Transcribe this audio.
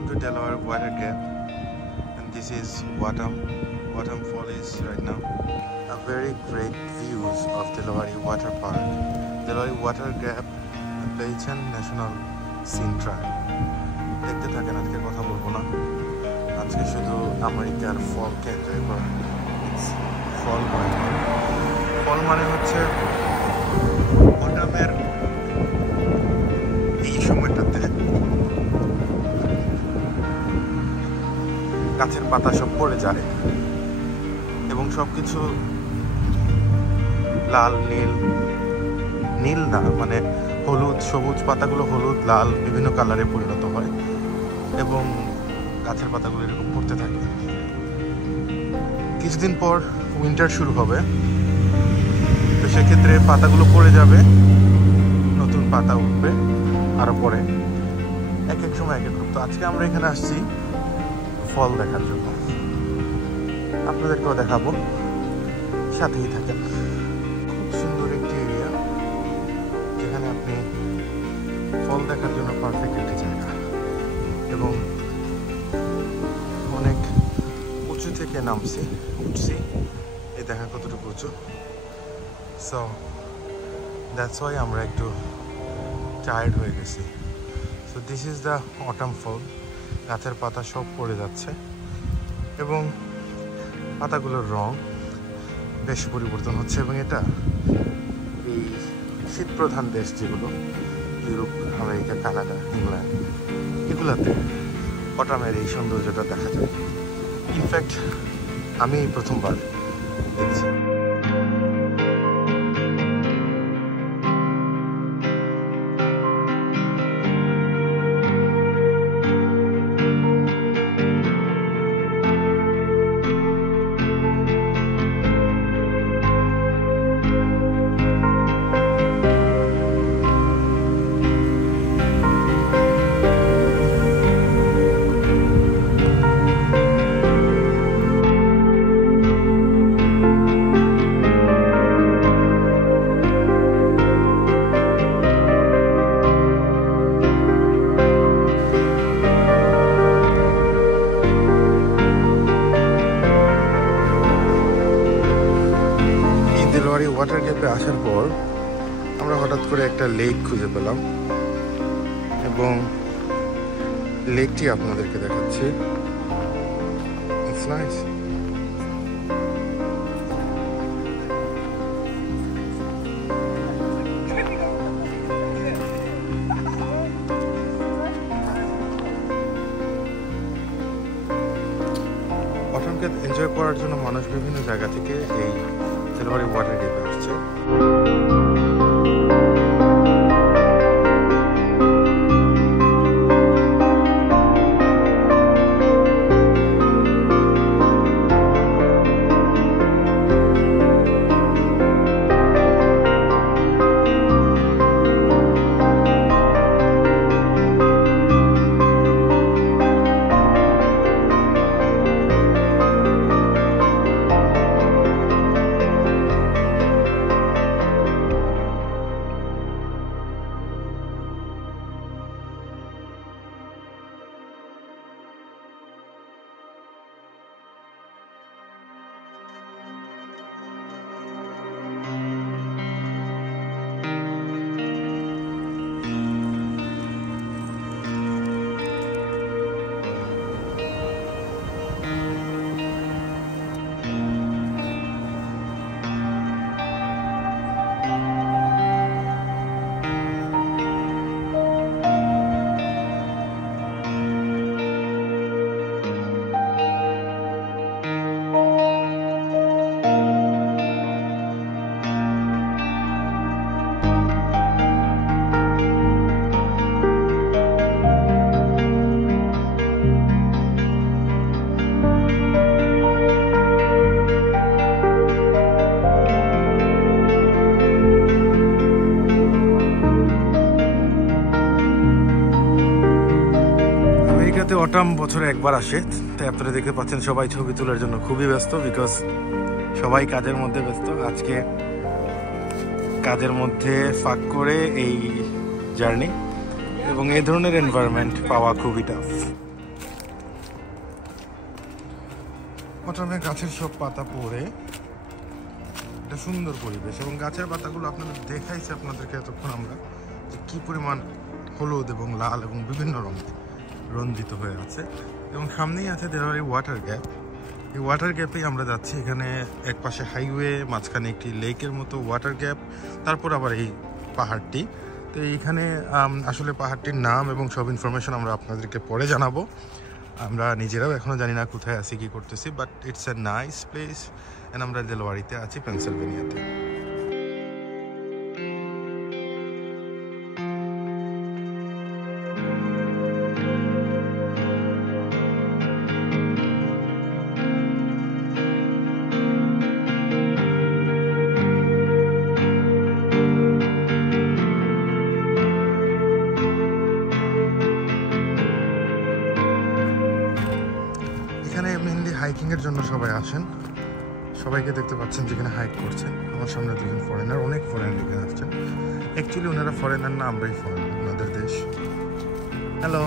Welcome to Delaware Water Gap, and this is Watam Fall is right now. A very great views of Delaware Water Park. Delaware Water Gap Appalachian National Scene Trail. দেখতে থাকেন, আজকে কথা বলবো না, আজকে শুধু আমেরিকার ফলকে এনজয় করা। ফল মানে হচ্ছে অটামের এই সময়টাতে গাছের পাতা সব পড়ে যায় এবং সবকিছু লাল নীল না, মানে হলুদ সবুজ, পাতাগুলো হলুদ লাল বিভিন্ন কালারে পরিণত হয় এবং গাছের পাতাগুলো এরকম পড়তে থাকে। কিছুদিন পর উইন্টার শুরু হবে, তো সেক্ষেত্রে পাতাগুলো পড়ে যাবে, নতুন পাতা উঠবে আরো পরে, এক এক সময় এক এক রূপ। তো আজকে আমরা এখানে আসছি ফল দেখার জন্য, আপনাদেরকেও দেখাবো, সাথেই থাকেন। খুব সুন্দর একটি এরিয়া, যেখানে আপনি ফল দেখার জন্য পারফেক্ট একটি জায়গা এবং অনেক উঁচু থেকে উঠছি, এই দেখা কতটুকু উঁচু। সো দ্যাটস ওয়াই আমরা একটু টায়ার্ড হয়ে গেছি। So this is the autumn fall. গাছের পাতা সব পড়ে যাচ্ছে এবং পাতাগুলোর রং বেশ পরিবর্তন হচ্ছে, এবং এটা এই শীতপ্রধান দেশ যেগুলো ইউরোপ, আমেরিকা, কানাডা, ইংল্যান্ড, এগুলাতে অটামের এই সৌন্দর্যটা দেখা যায়। ইনফ্যাক্ট আমি এই প্রথমবার দেখছি। ওয়াটার গ্যাপে আসার পর আমরা হঠাৎ করে একটা লেক খুঁজে পেলাম এবং লেকটি আপনাদেরকে দেখাচ্ছি। It's nice. অটামকে এনজয় করার জন্য মানুষ বিভিন্ন জায়গা থেকে এই Delaware Water Gap আসছে। অটাম বছরে একবার আসে, তাই আপনারা দেখতে পাচ্ছেন সবাই ছবি তোলার জন্য খুবই ব্যস্ত, বিকজ সবাই কাজের মধ্যে ব্যস্ত। আজকে কাজের মধ্যে ফাঁক করে এই জার্নি এবং এই ধরনের এনভায়রনমেন্ট পাওয়া খুবই টাফ। অটমের গাছের সব পাতা পড়ে একটা সুন্দর পরিবেশ, এবং গাছের পাতাগুলো আপনাদের দেখাইছে আপনাদেরকে এতক্ষণ আমরা, যে কী পরিমাণ হলুদ এবং লাল এবং বিভিন্ন রঙ রঞ্জিত হয়ে আছে। এবং সামনেই আছে দেওয়ারি ওয়াটার গ্যাপ। এই ওয়াটার গ্যাপেই আমরা যাচ্ছি। এখানে এক পাশে হাইওয়ে, মাঝখানে একটি লেকের মতো ওয়াটার গ্যাপ, তারপর আবার এই পাহাড়টি। তো এইখানে আসলে পাহাড়টির নাম এবং সব ইনফরমেশন আমরা আপনাদেরকে পরে জানাবো। আমরা নিজেরাও এখনও জানি না কোথায় আছি, কী করতেছি, but it's a nice place. And আমরা দেলোয়ারিতে আছি, পেনসিলভেনিয়াতে। এখানে মেনলি হাইকিংয়ের জন্য সবাই আসেন। সবাইকে দেখতে পাচ্ছেন যেখানে হাইক করছেন। আমার সামনে দুজন ফরেনার, অনেক ফরেনার এখানে আসছেন। অ্যাকচুয়ালি ওনারা ফরেনার না, আমরাই ফরেনার, ওনাদের দেশ। হ্যালো।